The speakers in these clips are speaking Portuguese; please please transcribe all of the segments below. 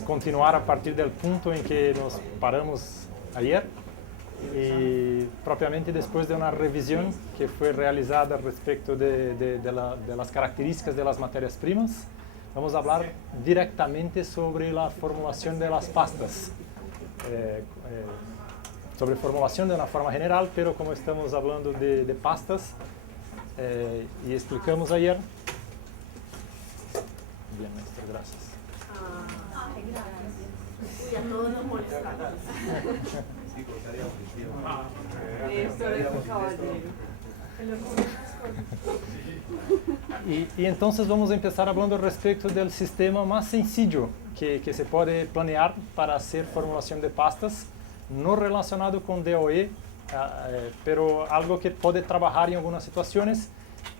continuar a partir del punto en que nos paramos ayer y propiamente después de una revisión que fue realizada respecto de las características de las materias primas, vamos a hablar directamente sobre la formulación de las pastas. Sobre formulación de una forma general, pero como estamos hablando de pastas y explicamos ayer. Bien, maestro, gracias. Uy, a todos nos molestamos. Esto es un caballero. Y entonces vamos a empezar hablando respecto del sistema más sencillo que se puede planear para hacer formulación de pastas, no relacionado con DOE, pero algo que puede trabajar en algunas situaciones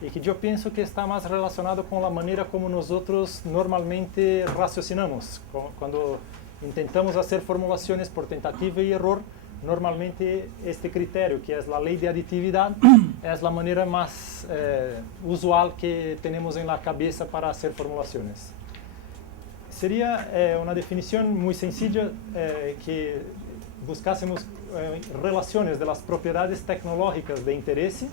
y que yo pienso que está más relacionado con la manera como nosotros normalmente raciocinamos. Cuando intentamos hacer formulaciones por tentativa y error, normalmente este criterio, que es la ley de aditividad, es la manera más usual que tenemos en la cabeza para hacer formulaciones. Sería una definición muy sencilla que buscásemos relaciones de las propiedades tecnológicas de interés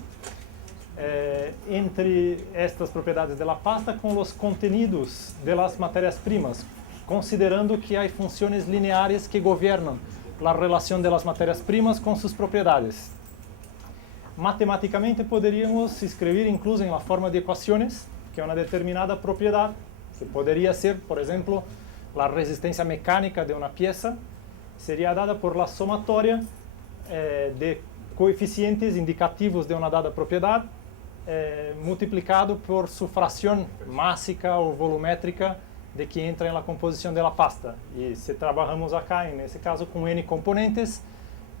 entre estas propiedades de la pasta con los contenidos de las materias primas, considerando que hay funciones lineares que gobiernan la relación de las materias primas con sus propiedades. Matemáticamente poderíamos escribir incluso en la forma de ecuaciones que una determinada propiedad, que podría ser, por ejemplo, la resistencia mecánica de una pieza, sería dada por la sumatoria de coeficientes indicativos de una dada propiedad multiplicado por su fracción másica o volumétrica de que entra en la composición de la pasta. Y si trabajamos acá, en ese caso, con n componentes,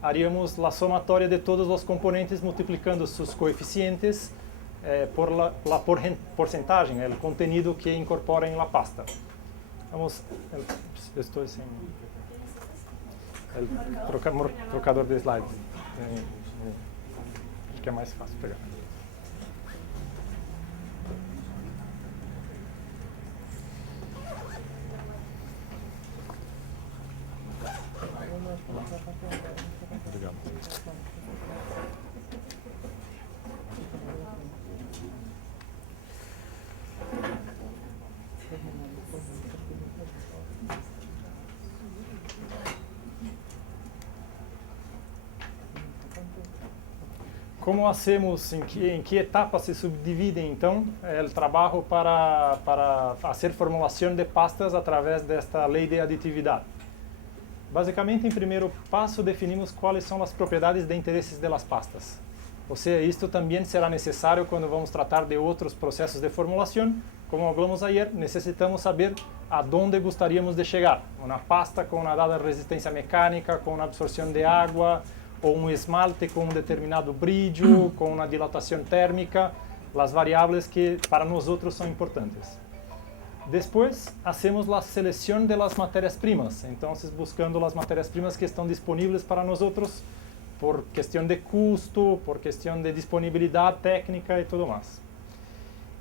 haríamos la sumatoria de todos los componentes multiplicando sus coeficientes por la porcentaje, el contenido que incorpora en la pasta. Vamos, estoy sin el trocador de slides. Acho que é mais fácil pegar. Obrigado. ¿Cómo hacemos, en qué etapa se subdivide então el trabajo para hacer formulación de pastas a través de esta ley de aditividad? Basicamente, en primer paso, definimos cuáles son las propiedades de intereses de las pastas. O sea, esto también será necesario cuando vamos a tratar de otros procesos de formulación. Como hablamos ayer, necesitamos saber a dónde gustaríamos de llegar. Una pasta con una dada resistencia mecánica, con una absorción de agua, o un esmalte con un determinado brillo, con una dilatación térmica, las variables que para nosotros son importantes. Después hacemos la selección de las materias primas, entonces buscando las materias primas que están disponibles para nosotros por cuestión de costo, por cuestión de disponibilidad técnica y todo más.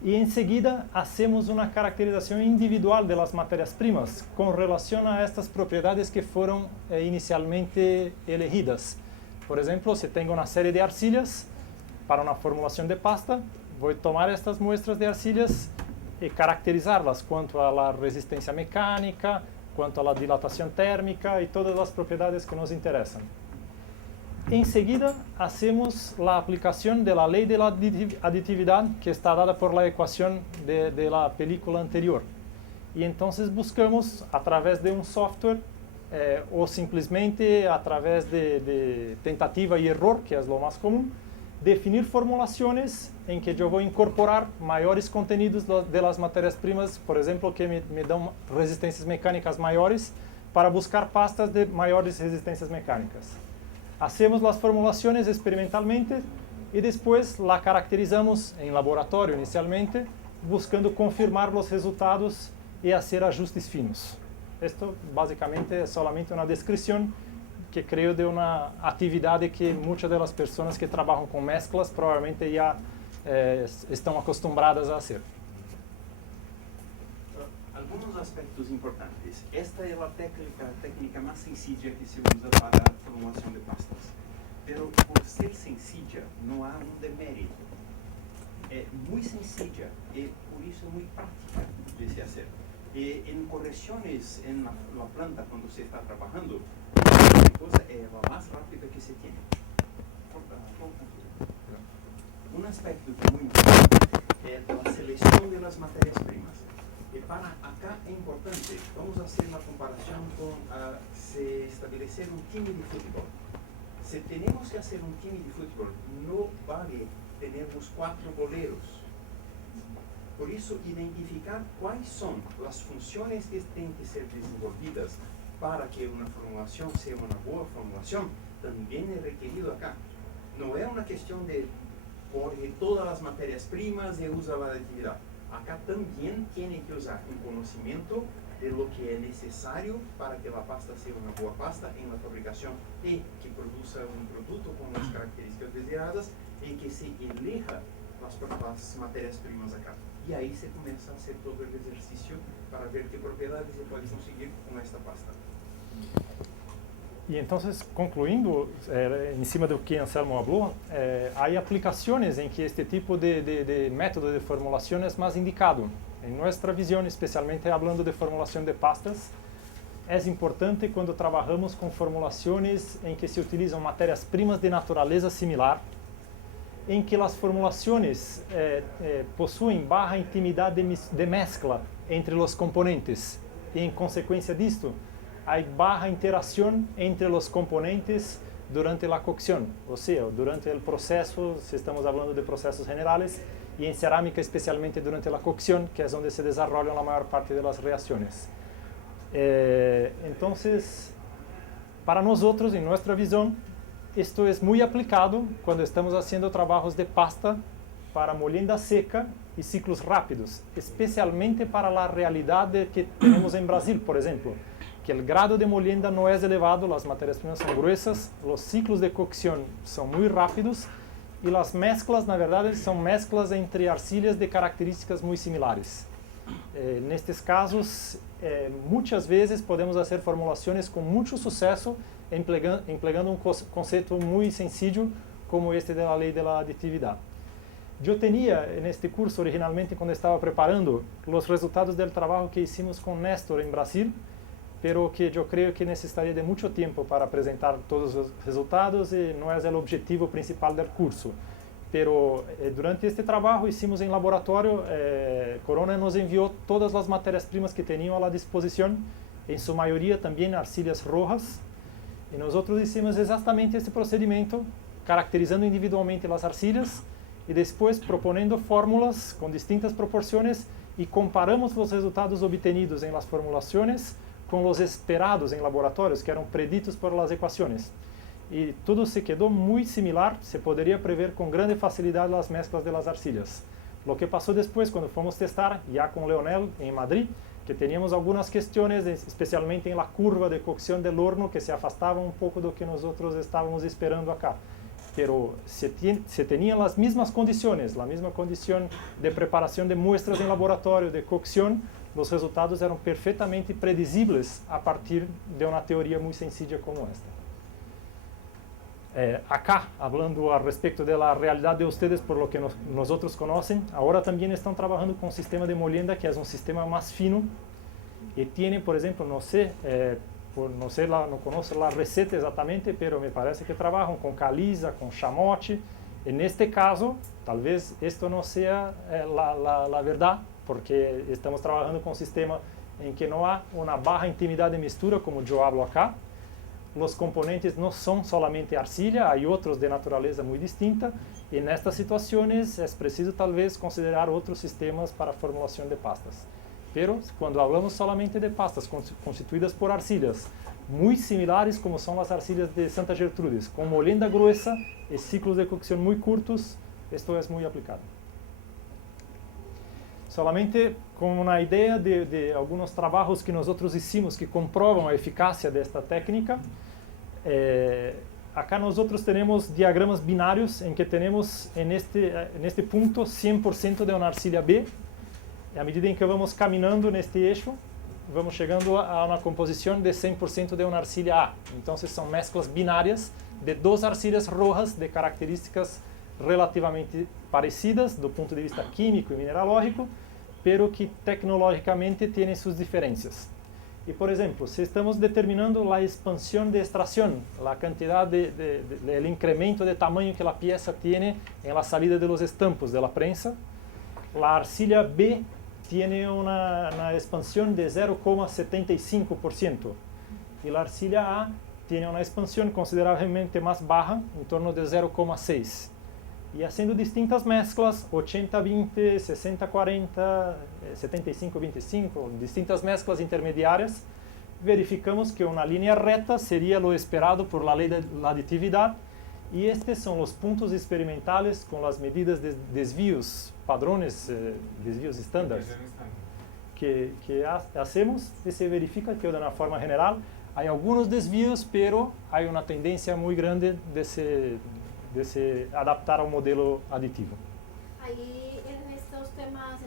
Y enseguida hacemos una caracterización individual de las materias primas con relación a estas propiedades que fueron inicialmente elegidas. Por ejemplo, si tengo una serie de arcillas para una formulación de pasta, voy a tomar estas muestras de arcillas y caracterizarlas cuanto a la resistencia mecánica, cuanto a la dilatación térmica y todas las propiedades que nos interesan. Enseguida hacemos la aplicación de la ley de la aditividad que está dada por la ecuación de la película anterior. Y entonces buscamos a través de un software o simplesmente a través de tentativa y error, que es lo más común, definir formulaciones en que yo voy a incorporar mayores contenidos de las materias primas, por ejemplo, que me dan resistencias mecánicas mayores para buscar pastas de mayores resistencias mecánicas. Hacemos las formulaciones experimentalmente y después la caracterizamos en laboratorio inicialmente, buscando confirmar los resultados y hacer ajustes finos. Esto básicamente es solamente una descripción que creo de una actividad que muchas de las personas que trabajan con mezclas probablemente ya están acostumbradas a hacer. Algunos aspectos importantes. Esta é a técnica mais sencilla que se usa para a formulação de pastas. Pero por ser sencilla, não há demérito. É muito sencilla e por isso muito prática de se fazer. Em correções na planta, quando se está trabalhando, a coisa é a mais rápida que se tem. Um aspecto que é muito importante é a seleção das matérias-primas. E para acá é importante, vamos fazer uma comparação com se estabelecer um time de futebol. Se temos que fazer um time de futebol, não vale termos 4 goleiros. Por isso, identificar quais são as funções que têm que ser desenvolvidas para que uma formulação seja uma boa formulação, também é requerido acá. Não é uma questão de corre todas as matérias-primas e usa a atividade. Acá também tem que usar um conhecimento de lo que é necessário para que a pasta seja uma boa pasta em la fabricação e que produza um produto com as características desejadas e que se elija as matérias-primas acá. E aí se começa a fazer todo o exercício para ver que propriedades se pode conseguir com esta pasta. E então, concluindo, em cima do que Anselmo falou, há aplicações em que este tipo de método de formulação é mais indicado. Em nossa visão, especialmente falando de formulação de pastas, é importante quando trabalhamos com formulações em que se utilizam matérias-primas de natureza similar, em que as formulações possuem baixa intimidade de mescla entre os componentes e, em consequência disto, há baixa interação entre os componentes durante a cocção, ou seja, durante o processo, se estamos falando de processos generais, e em cerâmica especialmente durante a cocção, que é onde se desenvolvem a maior parte das reações. Então, para nós outros, em nossa visão, isto é muito aplicado quando estamos fazendo trabalhos de pasta para molienda seca e ciclos rápidos, especialmente para a realidade que temos em Brasil, por exemplo, que o grado de molienda não é elevado, as matérias-primas são gruesas, os ciclos de cocção são muito rápidos e as mesclas, na verdade, são mesclas entre arcilhas de características muito similares. Nestes casos, muitas vezes podemos fazer formulações com muito sucesso, empregando um conceito muito sencillo como este da lei da aditividade. Eu tinha neste curso, originalmente, quando estava preparando, os resultados do trabalho que hicimos com Néstor em Brasil, pero que eu creio que necessitaria de muito tempo para apresentar todos os resultados e não é o objetivo principal do curso. Pero durante este trabalho hicimos em laboratório, Corona nos enviou todas as matérias-primas que tinham à disposição, em sua maioria também arcilhas rojas, e nós hicimos exatamente este procedimento, caracterizando individualmente as arcilhas e depois proponendo fórmulas com distintas proporções e comparamos os resultados obtenidos em las formulações com os esperados em laboratórios, que eram preditos por las equações. E tudo se quedou muito similar, se poderia prever com grande facilidade as mesclas de las arcilhas. O que passou depois, quando fomos testar, já com Leonel, em Madrid, que teníamos algumas questões, especialmente em la curva de cocção del horno, que se afastavam um pouco do que nós estávamos esperando acá. Pero se tenían as mesmas condições, a mesma condição de preparação de muestras em laboratório, de cocção, os resultados eram perfeitamente predizíveis a partir de uma teoria muito sencilla como esta. Acá, falando a respeito da realidade de vocês, por lo que nós outros conhecem, agora também estão trabalhando com um sistema de molienda que é um sistema mais fino e tem, por exemplo, não conheço a receita exatamente, mas me parece que trabalham com caliza, com chamote, e neste caso, talvez isto não seja a verdade, porque estamos trabalhando com um sistema em que não há uma baixa intimidade de mistura, como eu falo acá. Os componentes não são solamente arcilha, há outros de natureza muito distinta, e nestas situações é preciso talvez considerar outros sistemas para a formulação de pastas. Pero, quando falamos solamente de pastas constituídas por arcilhas, muito similares como são as arcilhas de Santa Gertrudes, com molienda gruesa e ciclos de cocção muito curtos, isto é muito aplicado. Solamente com uma ideia de alguns trabalhos que nós outros hicimos que comprovam a eficácia desta técnica. Acá nós outros temos diagramas binários em que temos neste ponto 100% de uma arcilha B. E à medida em que vamos caminhando neste eixo, vamos chegando a uma composição de 100% de uma arcilha A. Então, são mesclas binárias de duas arcilhas rojas de características relativamente parecidas do ponto de vista químico e mineralógico, pero que tecnologicamente têm suas diferenças. E, por exemplo, se estamos determinando a expansão de extração, a quantidade o incremento de tamanho que a peça tem em la salida de los estampos de la prensa, a arcilha B tem uma expansão de 0,75% e a arcilha A tem uma expansão consideravelmente mais baixa, em torno de 0,6%. E haciendo distintas mezclas, 80-20, 60-40, 75-25, distintas mezclas intermediárias, verificamos que uma linha reta seria o esperado por la lei da aditividade, e estes são os pontos experimentais com as medidas de desvios, padrões, desvios estándares que hacemos, e se verifica que, de uma forma geral, há alguns desvios, pero há uma tendência muito grande de se adaptar ao modelo aditivo. Ahí en estos temas,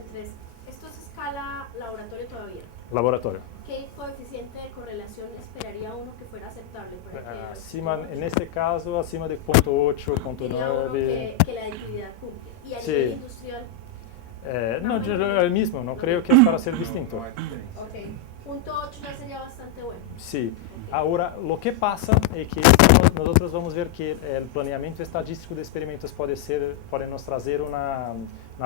esto es escala laboratorio todavía. Laboratorio. ¿Qué coeficiente de correlación esperaría uno que fuera aceptable para que Acima, en este caso, acima de 0,8, diría uno 0,9. que la aditividad cumple? Y a Sí. nivel industrial, No, yo el mismo, no creo que es para ser distinto. ok, 0,8 ya sería bastante bueno. Sí. Ahora, lo que pasa es que nosotros vamos a ver que el planeamiento estadístico de experimentos puede nos trazer una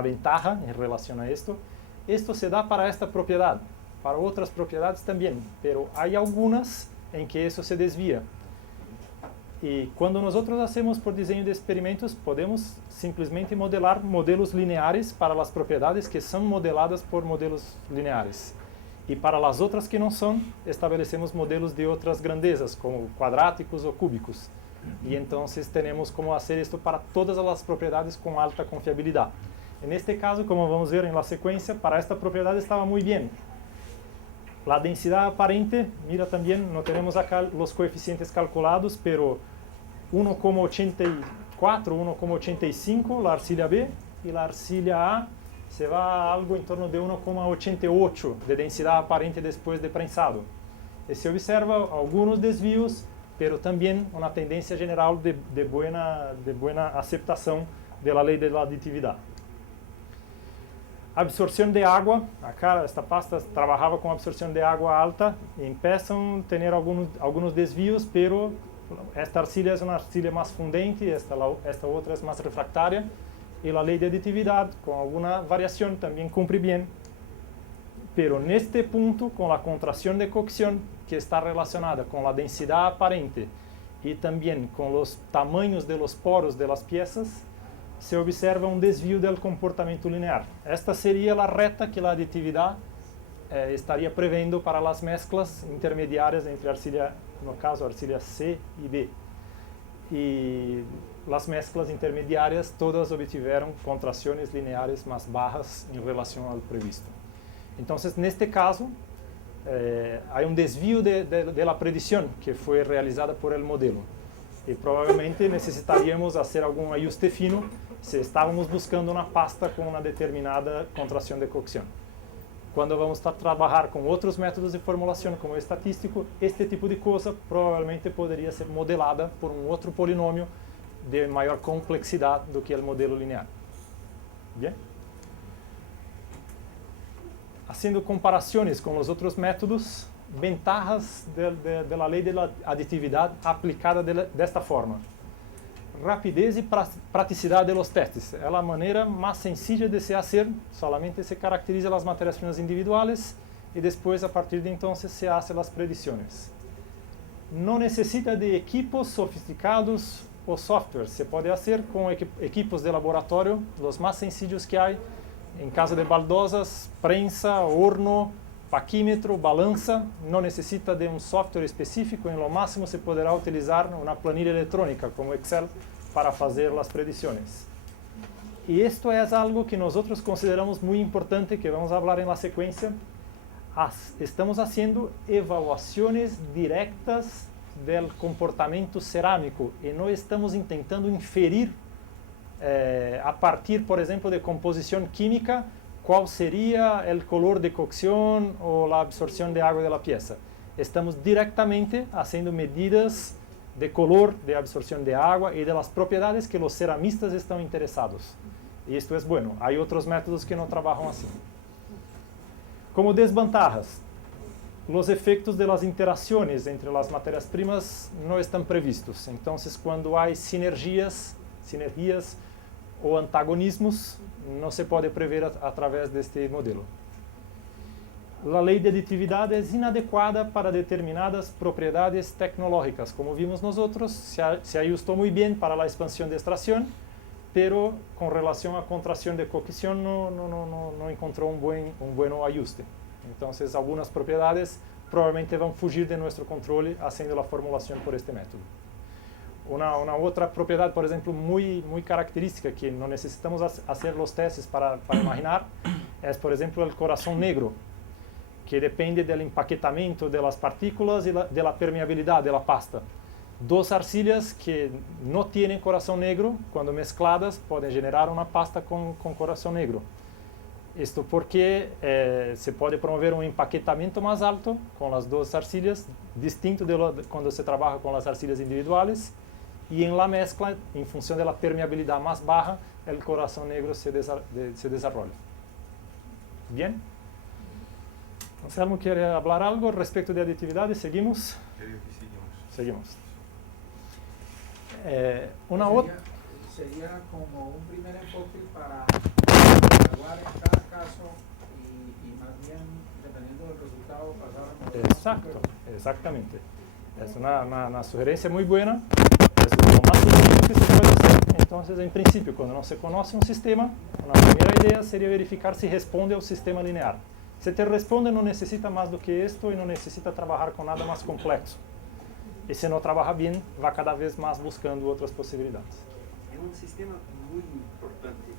ventaja en relación a esto. Esto se da para esta propiedad, para otras propiedades también, pero hay algunas en que eso se desvía. Y cuando nosotros hacemos por diseño de experimentos, podemos simplesmente modelar modelos lineares para las propiedades que son modeladas por modelos lineares. E para as outras que não são, estabelecemos modelos de outras grandezas, como quadráticos ou cúbicos. E então, temos como fazer isto para todas as propriedades com alta confiabilidade. Neste caso, como vamos ver na sequência, para esta propriedade estava muito bem. A densidade aparente, mira também, não temos acá os coeficientes calculados, pero 1,84, 1,85 a arcilha B e a arcilha A se vai a algo em torno de 1,88 de densidade aparente depois de prensado. E se observa alguns desvios, pero também uma tendência geral de buena aceitação da lei da aditividade. Absorção de água, acá esta pasta trabalhava com absorção de água alta, e começam a ter alguns desvios, pero esta arcilha é uma arcilha mais fundente, esta outra é mais refractária, e a lei de aditividade, com alguma variação, também cumpre bem. Pero neste ponto, com a contração de cocção, que está relacionada com a densidade aparente e também com os tamanhos de los poros de las piezas, se observa um desvio do comportamento linear. Esta seria a reta que a aditividade estaria prevendo para as mesclas intermediárias entre a arcilha, no caso, a arcilha C e B. E as mesclas intermediárias todas obtiveram contrações lineares mais baixas em relação ao previsto. Então, neste caso, há um desvio da predição que foi realizada por el modelo. E provavelmente necessitaríamos fazer algum ajuste fino se estávamos buscando uma pasta com uma determinada contração de cocção. Quando vamos trabalhar com outros métodos de formulação, como o estatístico, este tipo de coisa provavelmente poderia ser modelada por um outro polinômio de maior complexidade do que o modelo linear. Bien? Haciendo comparações com os outros métodos, ventajas da lei da aditividade aplicada desta forma. Rapidez e praticidade de los testes. É a maneira mais sencilla de se fazer, solamente se caracteriza as matérias-primas individuais e depois, a partir de então, se hace as predições. Não necessita de equipos sofisticados ou software. Se pode fazer com equipos de laboratório, os mais sencillos que há, em caso de baldosas, prensa, horno, paquímetro, balança. Não necessita de um software específico, em lo máximo se poderá utilizar uma planilha eletrônica, como Excel, para fazer as predições. E isto é algo que nós consideramos muito importante, que vamos falar na sequência. Estamos fazendo evaluações diretas do comportamento cerâmico e não estamos tentando inferir a partir, por exemplo, de composição química, cuál sería el color de cocción o la absorción de agua de la pieza. Estamos directamente haciendo medidas de color, de absorción de agua y de las propiedades que los ceramistas están interesados. Y esto es bueno. Hay otros métodos que no trabajan así. Como desventajas, los efectos de las interacciones entre las materias primas no están previstos. Entonces, cuando hay sinergias o antagonismos, no se puede prever a través de este modelo. La ley de aditividad es inadecuada para determinadas propiedades tecnológicas. Como vimos nosotros, se ajustó muy bien para la expansión de extracción, pero con relación a contracción de cocción no encontró un buen ajuste. Entonces, algunas propiedades probablemente van a fugir de nuestro control haciendo la formulación por este método. Una otra propiedad, por ejemplo, muy característica que no necesitamos hacer los testes para imaginar, es, por ejemplo, el corazón negro, que depende del empaquetamiento de las partículas y de la permeabilidad de la pasta. Dos arcillas que no tienen corazón negro, cuando mezcladas, pueden generar una pasta con corazón negro. Esto porque se puede promover un empaquetamiento más alto con las dos arcillas, distinto de cuando se trabaja con las arcillas individuales, y en la mezcla, en función de la permeabilidad más baja, el corazón negro se desarrolla. ¿Bien? Anselmo, ¿quiere hablar algo respecto de aditividades? ¿Seguimos? Creo que Seguimos. Sería como un primer enfoque para evaluar en cada caso y más bien, dependiendo del resultado, pasar a modelos. Exacto, exactamente. Es una sugerencia muy buena, es lo más sencillo que se puede hacer. Entonces, en principio, cuando no se conoce un sistema, una primera idea sería verificar si responde al sistema lineal. Si te responde, no necesita más do que esto y no necesita trabajar con nada más complejo. Y si no trabaja bien, va cada vez más buscando otras posibilidades. Es un sistema muy importante